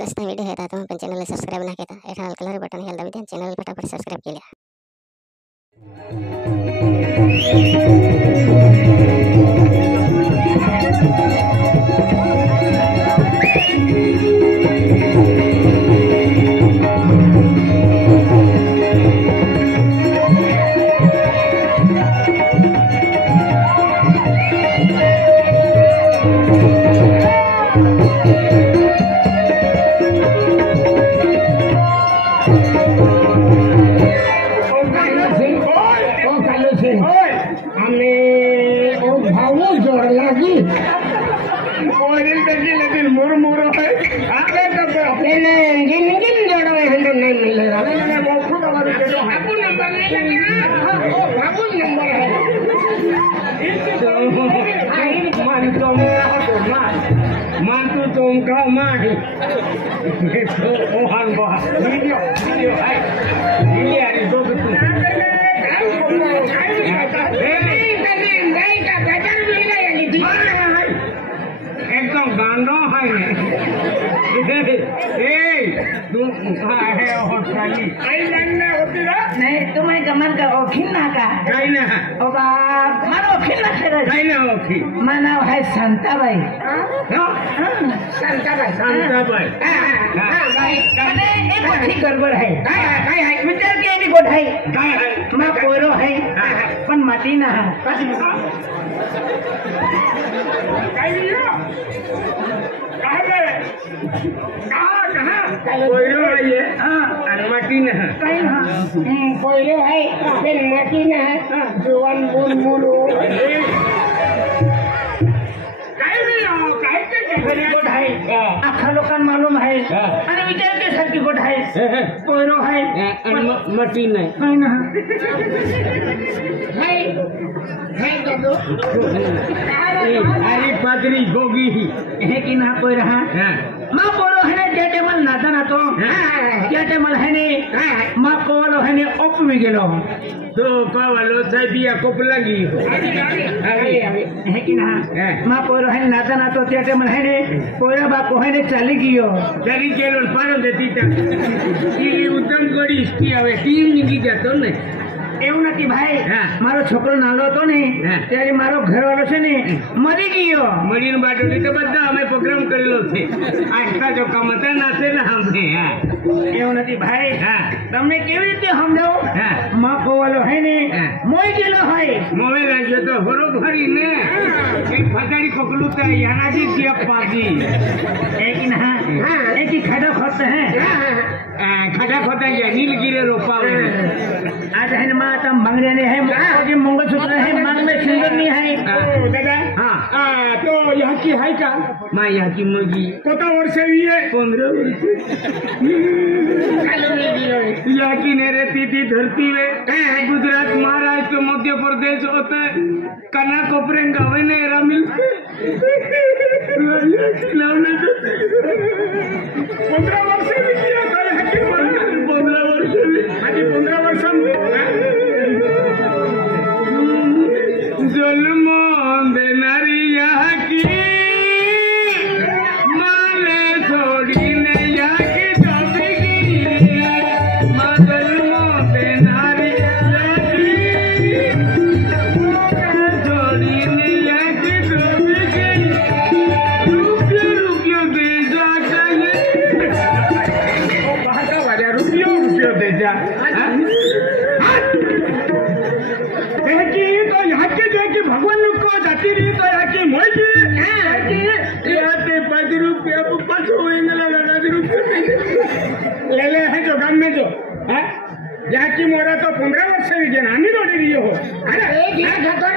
नसता व्हिडिओ येतात तुम्ही पण चॅनलला सबस्क्राईब नाही केला एखादा कलर बटन हेल्दा विद्या चॅनल फटाफट सबस्क्राईब केल्या mantu tongka mahi ohan bah video hai ini hari do betul एकदम गांडो है तुम है होटली आई लगने होती ना नहीं तुम्हें कमर का ओखिन ना का काई ना ओ बाप मारो ओखिन ना करे काई ना ओखी माना है संता भाई संता भाई हां भाई कने एक कोठी गड़बड़ है काय है विचार के भी गोठाई काय है मां पोरो है पण माटी ना है काय लियो कहां गए कहां पोरो है ये और माटी ना है काय हां पोरो है फिर माटी ना है जुवान मूल मूलो आखा लोकांना मालूम है आणि विचार के सारखी गोठ आहे पोरो आहे मटी नाही काय ना अरे पादरी गोगी हे की ना पोर हा मा पोरो है जे टेमल नाता ना तो त्या टेमल है ने मा पोरो है ने ओप मी गेलो तो पावलो साबिया कोपलागी हे की ना मा पोरो है नाता ना तो त्या टेमल है ने पोरा बाप है ने चाली गयो चाली गेलो पारो देती ता ઈ ઉત્તમ કોડી હિસ્ટ્રી આવે ટીમ નીકળી જતો ને એવું નથી ભાઈ મારો છોકરો નાનો હતો ને ત્યારે મારો ઘરવાળો છે ને મરી ગયો મરીન બાટોલી તો બધા અમે પ્રોગ્રામ કરેલો છે આટલા જો કમતા નાસે ને આપણે એવું નથી ભાઈ તમને કેવી રીતે સમજાવો માં કોવાલો હે ને મોઈ ગયેલો હોય મોવે લાગ્યો તો હોરો ભરી ને એક ફટાડી કોકલું તો યાનાજી દિયા પાજી એક ના એક ही खड़ा खोदते हैं खड़ा खोदा या नीलगिरी रोपावे आज है माँ तम मंगरे ने है मुझे मंगलसूत्र है मांग में सिंदूर नहीं है दादा हाँ तो यहाँ की है क्या माँ यहाँ की मुर्गी कितना वर्ष हुई है 15 वर्ष यहाँ की नहीं रहती थी धरती में गुजरात महाराष्ट्र मध्य प्रदेश होता है कना कोपरे गावे ने एरा मिलते 15 वर्ष भी किया था यहाँ की 15 वर्ष भी हाँ जी 15 वर्ष जुल्म बेनारी यहाँ की माले छोड़ी ने यहाँ की डूबेगी जुल्म बेनारी यहाँ की छोड़ी ने यहाँ की डूबेगी रुकियो बेजा चाहिए रुपियो दे जा यहाँ के जो कि भगवान को जाती रही तो यहाँ की मोई ₹5 ले ले है जो गांव में जो यहाँ की मोरा तो 15 वर्ष से नानी दौड़ी रही हो अरे एक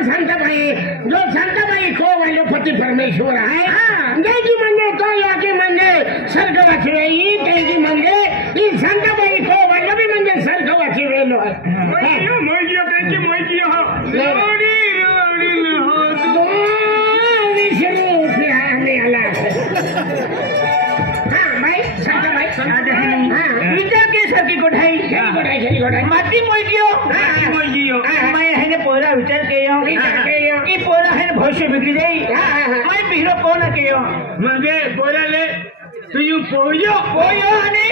संता भाई जो संता भाई को वाले पति परमेश्वर है की मंगे तो यहाँ की मंगे स्वर्गवासी रही की मंगे इस संता भाई को वाले भी मंगे स्वर्गवासी वेलो है मोइयो की मोइयो हो लोड़ी लोड़ी हो दो विष्णु प्याने वाला हाँ भाई संता भाई विचार के सबकी कोठाई माटी मोइयो मैं है ने पोरा विचार के की पोरा है भविष्य बिगड़ी जाई मैं बिगड़ो को ना के मंगे पोरा ले तुझी पोयो आणि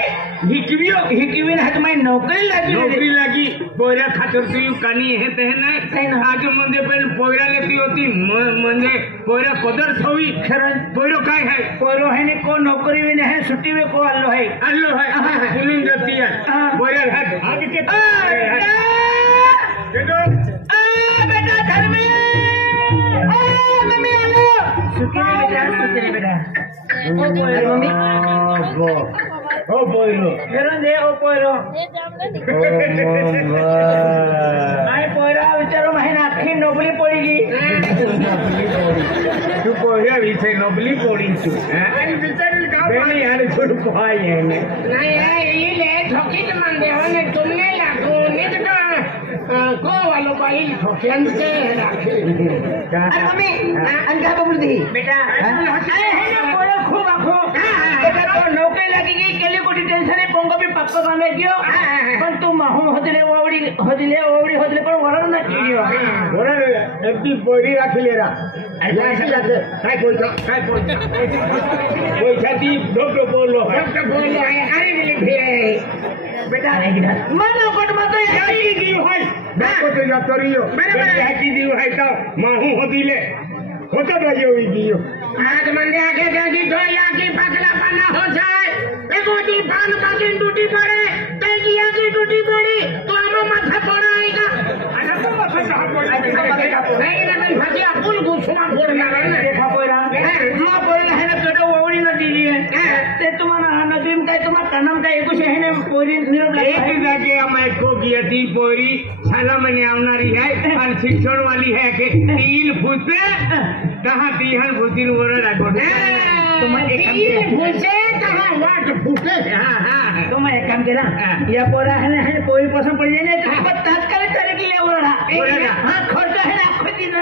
हिकवी ना तुम्ही नोकरी लागली नोकरी लागी पोयरा खातर तुझी कानी हे ते नाही आज म्हणजे पण पोयरा लेती होती म्हणजे पोयरा कदर थवी खरं पोयरो काय है पोरो है ने को नौकरी में है छुट्टी में को आलो है सुनिन जाती है पोयरा हाथ के बेटा घर में मम्मी आलो सुखी बेटा ओ पोयरो दे ओ पोयरो आई पोयरा विचारो महिना आखी नोकरी पडली तू पोयरा विचार नोकरी पडी तू आणि विचारेल का नाही आणि छोड़ पाई है नहीं है ये ले ठोकी के मन दे होने तुमने लागो निक को वालो बाई ठोकियन के राखे अरे मम्मी अंका बोलती बेटा है ना पोयरो खूब आखो बेटा तो नौकरी लगेगी केली कोटी टेंशन है पोंगो भी पक्को बांधे गयो पण तू माहू होदले पण वरण ना कियो वरण एकटी पोरी राखली रा काय पैसा दी डॉक्टर बोललो है अरे दिले बेटा मानो कोट मत याकी दी होय बाको तो जातरियो बराबर याकी दी है तो माहू होदिले होतो रहियो गियो आज मंदे आगे गागी तो याकी पगला बना हो जाए एगोटी पान बाकी टूटी पड़े तेगी याकी टूटी पड़ी तो हम माथा पड़ाएगा अरे तो माथा साहब पड़ेगा नहीं ना भजिया फूल गुछमा फोड़ना है देखा पोरा मां पोरा है ना पेटो ओवडी न दिली है ते तुम्हाला नदीम काय तुम्हाला कनम काय एकूश है ने पोरी निरोप एक जाके मैं को गई थी पोरी साला मैंने आवनारी है और शिक्षण वाली है कि तीन फुसे कहां तीहन फुसिन वरा लागो तो मैं एक काम तीन फुसे कहां वाट फुसे हां तो मैं एक काम केला या पोरा है पोरी पसंद पड़ जाए ना तो तात्काळ करे की ले वरा हां खर्च है ना आखो दिन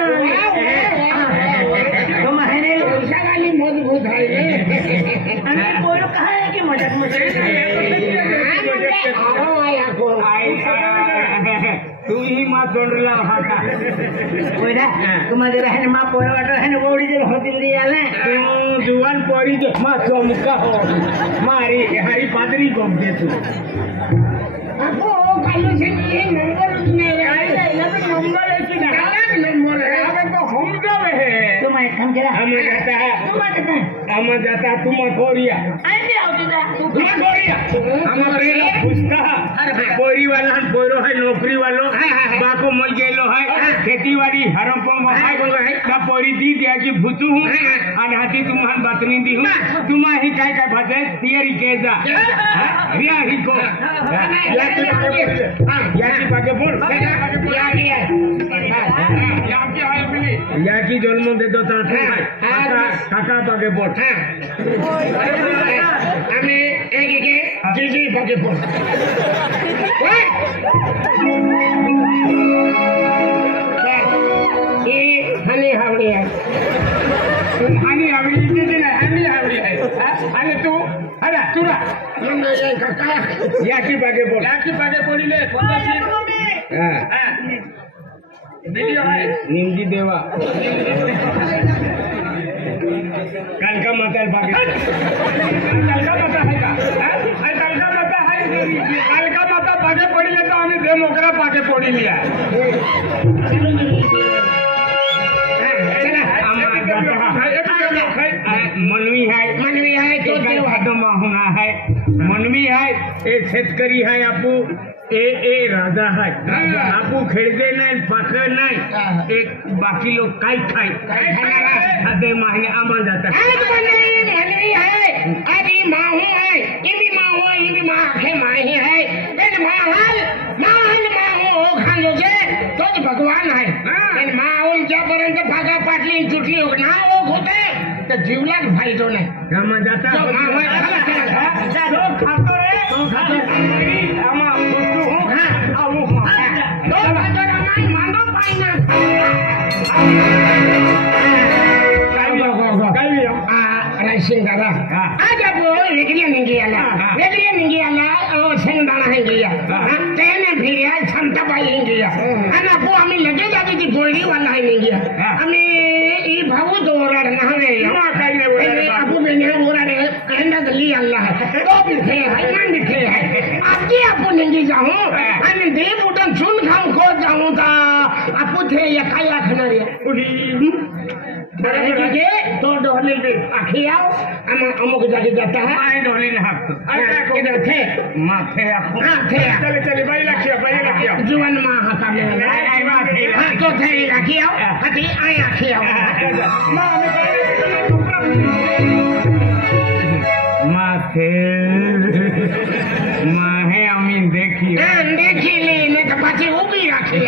तो मैं ने पैसा वाली मजबूत है अरे पोरो कहां है कि मजाक तू ही माँ तोड़ला हाथा पोरा तुम्हारे रहने माँ पोरा वाटर है ना बोड़ी जब होती लिया ले तू जुवान पोरी जो माँ चौमुका हो मारी हरी पादरी को दे तू आपो कालू से ये नंबर मेरे आए नंबर है कि ना नंबर है अब तो हम जब है तुम एक काम करा हम जाता तुम कोरिया आए आओ तुम कोरिया हम रेला पूछता कोरी वाला पोरो है नौकरी वालो बाको मल गेलो है खेती बाड़ी हरम पो है का पोरी दी दिया की भूतू हूं और हाथी तुम्हान बातनी दी हूं तुम ही काय काय भाजे तियरी के जा रिया ही को याकी पाके बोल याकी जन्म दे दो ता काका पाके बोल हमें एक के जी पाके बोल ये हनी हावड़ी है हनी हावड़ी इतनी नहीं हनी हावड़ी है अरे तू अरे चुरा याकी पाके बोल ले हां वीडियो है निमजी देवा कालका माता पाके कालका माता है का कालका माता है कालका माता पाके पड़ी ले तो हमें दे मोकरा पाके पड़ी लिया मनवी है तो देवा होना है मनवी है ए शेतकरी है आपू ए राजा है आपू खेळगे नाही पाखर नाही एक बाकी लोग काय खाय खाते माहिने आमान जातात मनवी है अभी माहू है ये भी माहू है ये भी माखे माही है इन माहल माहू हो खालोगे तो भगवान है इन माहूल ज्यापर्यंत भागा पाटली तुटली ना हो होते तर जीवलाच फायदो नाही कामा जाता जो खातो रे तो खातो आमा बोलतो हो खा आवो तो खातो रे मांगो पाइना काय रायसिंग दादा आज आपो रेगलिया निंगी आला ओ शेंगदाणा निंगिया तेने भिरिया क्षमता पाई निंगिया आणि आपो आम्ही लगे जागी ती गोळी वाला आहे निंगिया आम्ही ई भाऊ दोराड ना रे काय रे आपो बेने ओराडे कंडा गल्ली बिठे है ना बिठे है आगे आपण निघी जाऊ आणि देव उठून चून खाऊन खो जाऊ का आपण ते एका या खाणार है तो डोली आखी आओ अमुक जाके जाता है आई डोली ने हाथ किधर थे माथे आखो थे चले चले बाई लाखिया जुवन माँ हता में आई माथे हाँ तो थे लाखी आओ हती आई आखी आओ माँ माथे माहे अमीन देखी देखिली ने तो पाછી ઊભી રાખી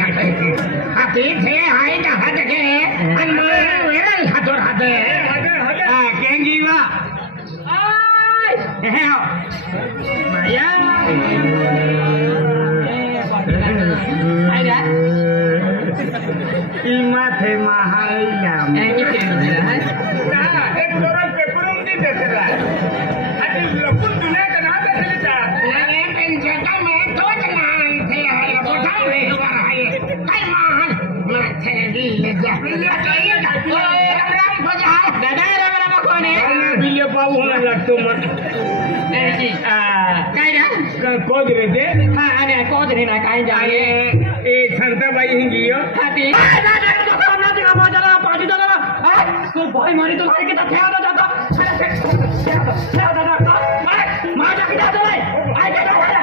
હાથી છે હાઈ ના હાથ કે અને મારે વેરલ ખાતો રાતે કેંગી વા આય હે માયા આયરા ઈ માથે મહાઈલા એની કેની હે ના એક દોરલ પેપરું દી દેતલા આટી લપું તુને કના દેતલા ના ટેન્શન તો મે તો જ ના થે હે બોઠા વે હે કઈ માં માથે દી લે જા રામ ભજા દાદા રામ રામ કોને बिल्ले पाऊ होना लगतो मत एजी काय ना कोदरे दे हा अरे कोदरे ना काय जाने ए संताबाई हिंगियो खाती दादा तो काम ना दिला मजा पार्टी दादा तो भाई मारी तो भाई के तो खेल दादा खेल दादा मार जा के दादा आई के दादा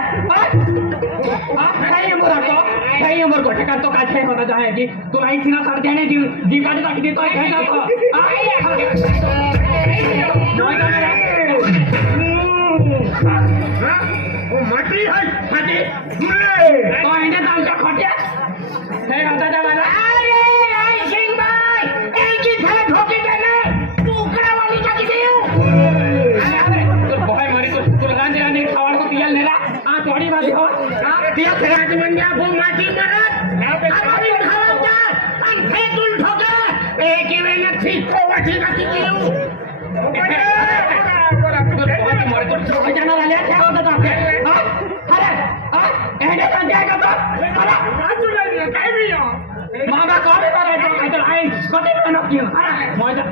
काय मोर को ठका तो काछे होता जाए जी तो आई सीना सर देने जी काट काट के तो खेल ओ मटी है खाती तो आईने दाल का खटिया है होता जा वाला अरे आई सिंह भाई एक ही थे ठोकी देने टुकड़ा वाली जाके दियो अरे तो भाई मारी तो कुलगान दे ने खवाड़ को तियल नेरा आ तोड़ी बात हो आ तिया खराज मन जा वो माटी मरत हमारी खावा जा अन थे तुल ठोके एक ही में नथी को वाठी का दियो जाना वाले क्या होता था अरे एने kan jaga तो अरे बाजू ले काय भी हो मामा कौन है करे तो इधर आई कते में क्यों अरे मौजा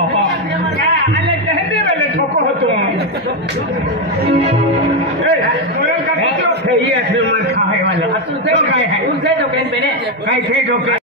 ओहो क्या अले कहते वाले ठोको हो तुम ए ओरल का तो ये फिर मत खाए वाला तो काय है उनसे तो कहने मैंने काय थे ठोके